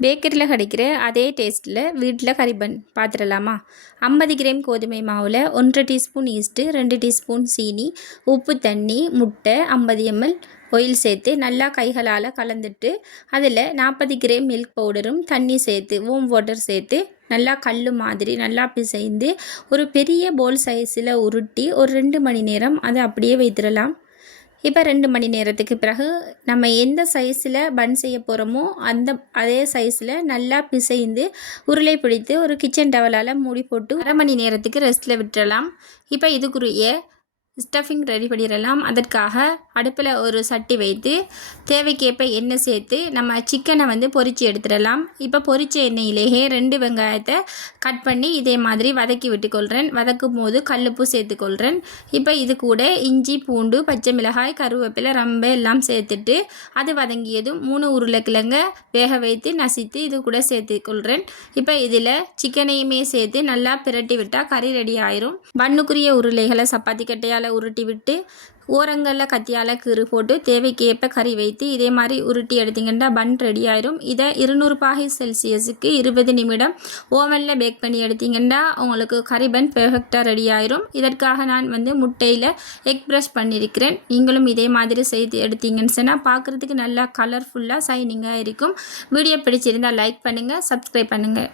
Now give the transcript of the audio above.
பேக்கரியில் கிடைக்கிற அதே டேஸ்ட்டில் வீட்டில் கறி பன் பார்த்துடலாமா? 50 கிராம் கோதுமை மாவில் 1 டீஸ்பூன் ஈஸ்ட்டு, 2 டீஸ்பூன் சீனி, உப்பு, தண்ணி, முட்டை, 50 ml ஆயில் சேர்த்து நல்லா கைகளால் கலந்துட்டு அதில் 40 கிராம் மில்க் பவுடரும் தண்ணி சேர்த்து வார்ம் வாட்டர் சேர்த்து நல்லா கல் மாதிரி நல்லா பிசைந்து ஒரு பெரிய போல் சைஸில் உருட்டி ஒரு 2 மணி நேரம் அதை அப்படியே வைத்திடலாம். இப்போ 2 மணி நேரத்துக்கு பிறகு நம்ம எந்த சைஸில் பன் செய்ய போகிறோமோ அதே சைஸில் நல்லா பிசைந்து உருளை பிடித்து ஒரு கிச்சன் டவலால் மூடி போட்டு 1/2 மணி நேரத்துக்கு ரெஸ்ட்டில் விட்டுறலாம். இப்போ இதுக்குரிய ஸ்டஃபிங் ரெடி பண்ணிடலாம். அதற்காக அடுப்பில் ஒரு சட்டி வைத்து தேவைக்கேற்ப எண்ணெய் சேர்த்து நம்ம சிக்கனை பொரித்து எடுத்துடலாம். இப்போ பொரித்த எண்ணெயிலேயே 2 வெங்காயத்தை கட் பண்ணி இதே மாதிரி வதக்கி விட்டுக்கொள்கிறேன். வதக்கும் போது கல்லுப்பு சேர்த்துக்கொள்கிறேன். இப்போ இது கூட இஞ்சி, பூண்டு, பச்சை மிளகாய், கருவேப்பிலை, ரம்பை எல்லாம் சேர்த்துட்டு அது வதங்கியதும் 3 உருளைக்கிழங்க வேக வைத்து நசித்து இது கூட சேர்த்துக்கொள்கிறேன். இப்போ இதில் சிக்கனையுமே சேர்த்து நல்லா பிரட்டி விட்டால் கறி ரெடி ஆயிரும். பண்ணுக்குரிய உருளைகளை சப்பாத்தி கட்டையால் உருட்டி விட்டு ஓரங்களில் கத்தியால் கீறு போட்டு தேவைக்கேற்ப கறி வைத்து இதே மாதிரி உருட்டி எடுத்திங்கன்னா பன் ரெடி ஆயிரும். இதை 200 பாகை செல்சியஸுக்கு 20 நிமிடம் ஓவனில் பேக் பண்ணி எடுத்திங்கன்னா உங்களுக்கு கறி பன் பெர்ஃபெக்டாக ரெடி ஆயிரும். இதற்காக நான் முட்டையில் எக் ப்ரஷ் பண்ணியிருக்கிறேன். நீங்களும் இதே மாதிரி செய்து எடுத்தீங்கன்னு சொன்னால் பார்க்குறதுக்கு நல்லா கலர்ஃபுல்லாக சைனிங்காக இருக்கும். வீடியோ பிடிச்சிருந்தால் லைக் பண்ணுங்கள், சப்ஸ்கிரைப் பண்ணுங்கள்.